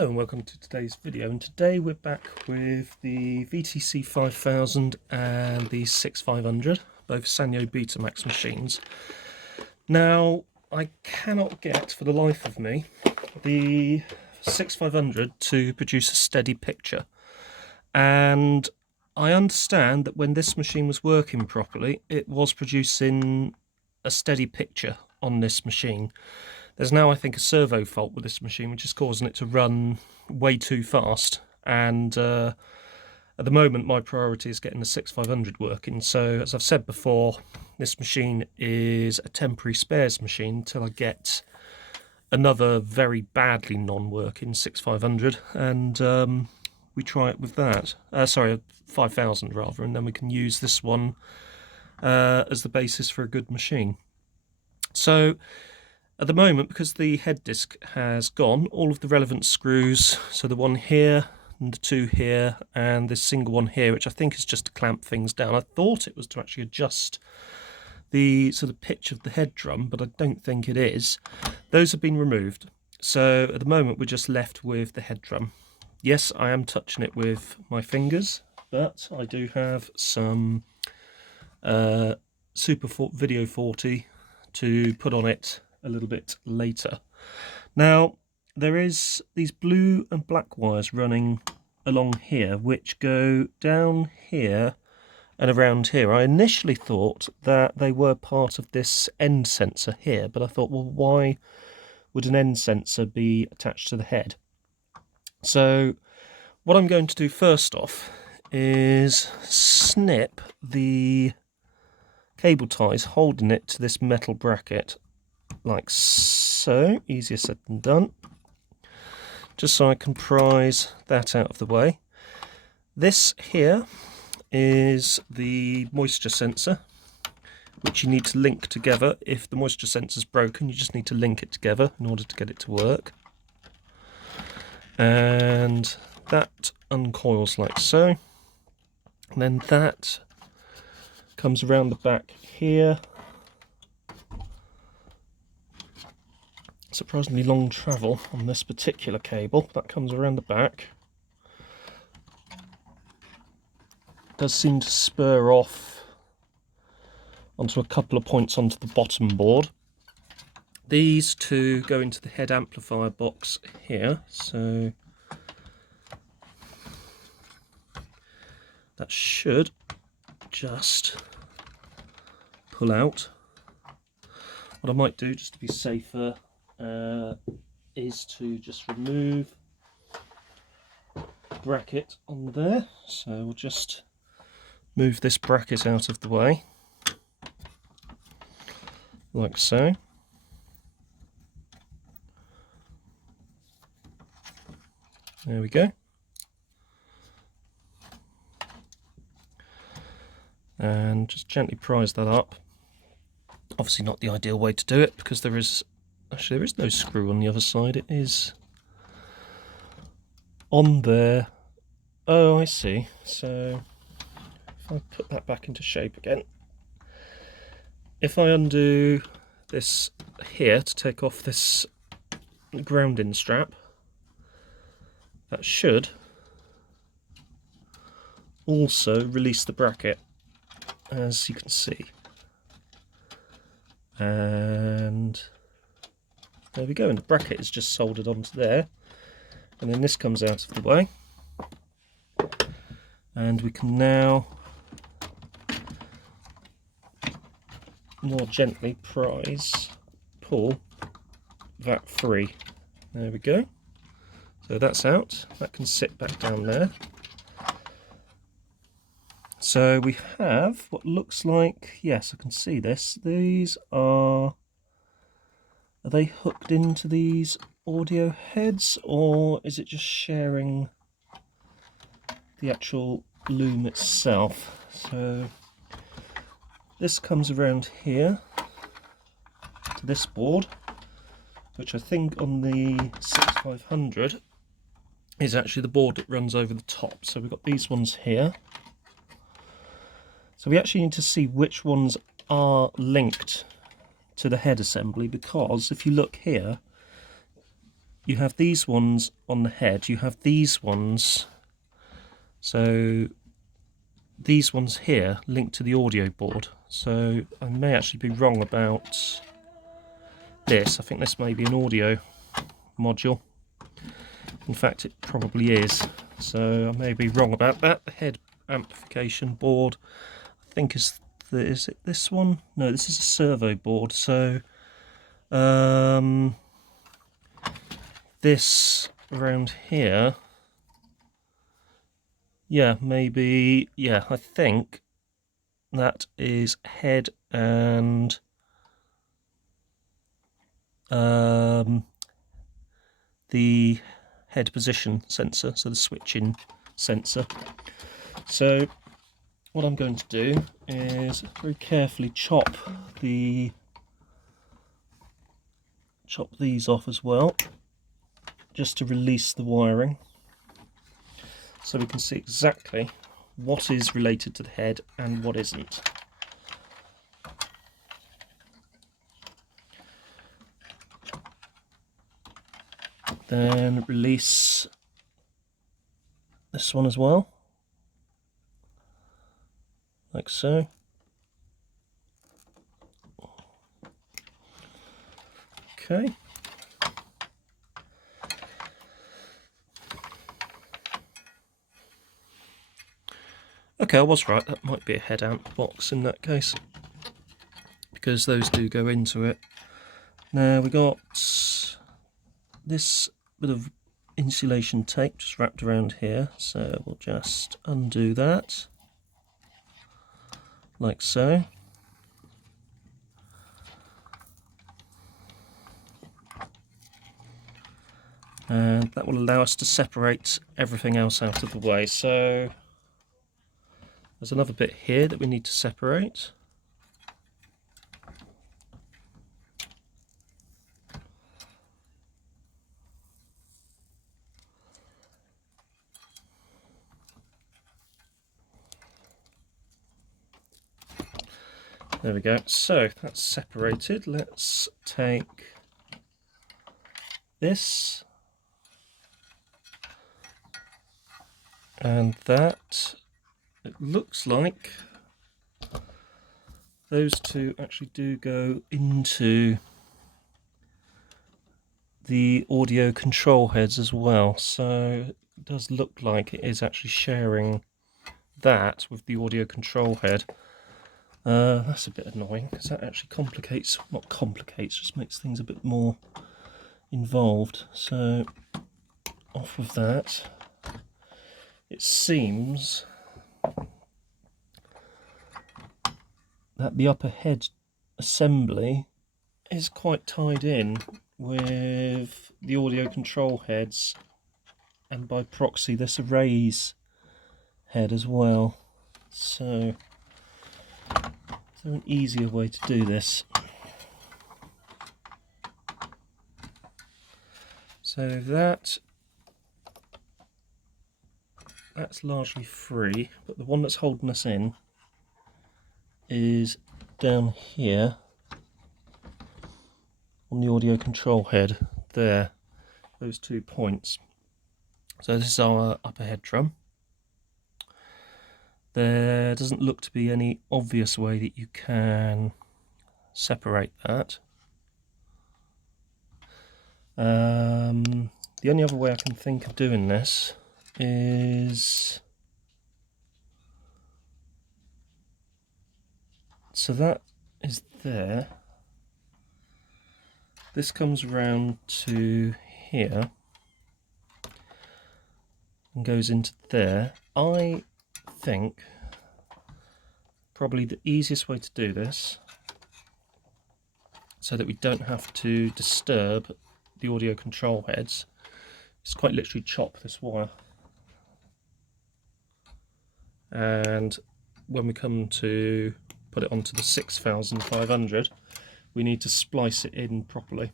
Hello and welcome to today's video, and today we're back with the VTC5000 and the 6500, both Sanyo Betamax machines. Now I cannot get for the life of me the 6500 to produce a steady picture, and I understand that when this machine was working properly it was producing a steady picture on this machine. There's now, I think, a servo fault with this machine, which is causing it to run way too fast. And at the moment, my priority is getting the 6500 working. So, as I've said before, this machine is a temporary spares machine until I get another very badly non-working 6500, and we try it with that. Sorry, 5000 rather, and then we can use this one as the basis for a good machine. So, at the moment, because the head disc has gone, all of the relevant screws, so the one here and the two here and this single one here, which I think is just to clamp things down. I thought it was to actually adjust the sort of pitch of the head drum, but I don't think it is. Those have been removed. So at the moment we're just left with the head drum. Yes, I am touching it with my fingers, but I do have some Super Video 40 to put on it a little bit later. Now there is these blue and black wires running along here which go down here and around here. I initially thought that they were part of this end sensor here, but I thought, well, why would an end sensor be attached to the head? So what I'm going to do first off is snip the cable ties holding it to this metal bracket, like so. Easier said than done. Just so I can prise that out of the way. This here is the moisture sensor, which you need to link together. If the moisture sensor is broken, you just need to link it together in order to get it to work. And that uncoils like so. And then that comes around the back here. Surprisingly long travel on this particular cable. That comes around the back. Does seem to spur off onto a couple of points onto the bottom board. These two go into the head amplifier box here, so that should just pull out. What I might do, just to be safer, is to just remove the bracket on there. So we'll just move this bracket out of the way, like so. There we go. And just gently prise that up. Obviously not the ideal way to do it, because there is no screw on the other side. It is on there. Oh, I see. So if I put that back into shape again, if I undo this here to take off this grounding strap, that should also release the bracket, as you can see. And there we go, and the bracket is just soldered onto there, and then this comes out of the way, and we can now more gently pull that free. There we go. So that's out. That can sit back down there. So we have what looks like, yes, I can see this. These are they hooked into these audio heads, or is it just sharing the actual loom itself? So this comes around here to this board, which I think on the 6500 is actually the board that runs over the top. So we've got these ones here. So we actually need to see which ones are linked to the head assembly, because if you look here, you have these ones on the head, you have these ones, so these ones here linked to the audio board. So I may actually be wrong about this. I think this may be an audio module. In fact, it probably is. So I may be wrong about that. The head amplification board, I think is it this one? No, this is a servo board. So this around here, yeah, maybe, yeah, I think that is head and the head position sensor, so the switching sensor. So what I'm going to do is very carefully chop these off as well, just to release the wiring, so we can see exactly what is related to the head and what isn't. Then release this one as well, like so. Okay. Okay, I was right, that might be a head amp box in that case, because those do go into it. Now we got this bit of insulation tape just wrapped around here, so we'll just undo that, like so. And that will allow us to separate everything else out of the way. So there's another bit here that we need to separate. There we go. So that's separated. Let's take this and that. It looks like those two actually do go into the audio control heads as well, so it does look like it is actually sharing that with the audio control head. That's a bit annoying, because that actually just makes things a bit more involved. So off with that. It seems that the upper head assembly is quite tied in with the audio control heads, and by proxy this arrays head as well. So is there an easier way to do this? So that's largely free, but the one that's holding us in is down here on the audio control head there, those 2 points. So this is our upper head drum. There doesn't look to be any obvious way that you can separate that. The only other way I can think of doing this is, so that is there, this comes around to here and goes into there. I think probably the easiest way to do this, so that we don't have to disturb the audio control heads, is quite literally chop this wire, and when we come to put it onto the 6500, we need to splice it in properly.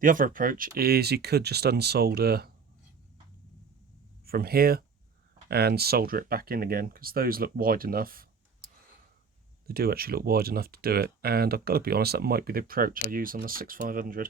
The other approach is you could just unsolder from here and solder it back in again, because those look wide enough. They do actually look wide enough to do it, and I've got to be honest, that might be the approach I use on the 6500.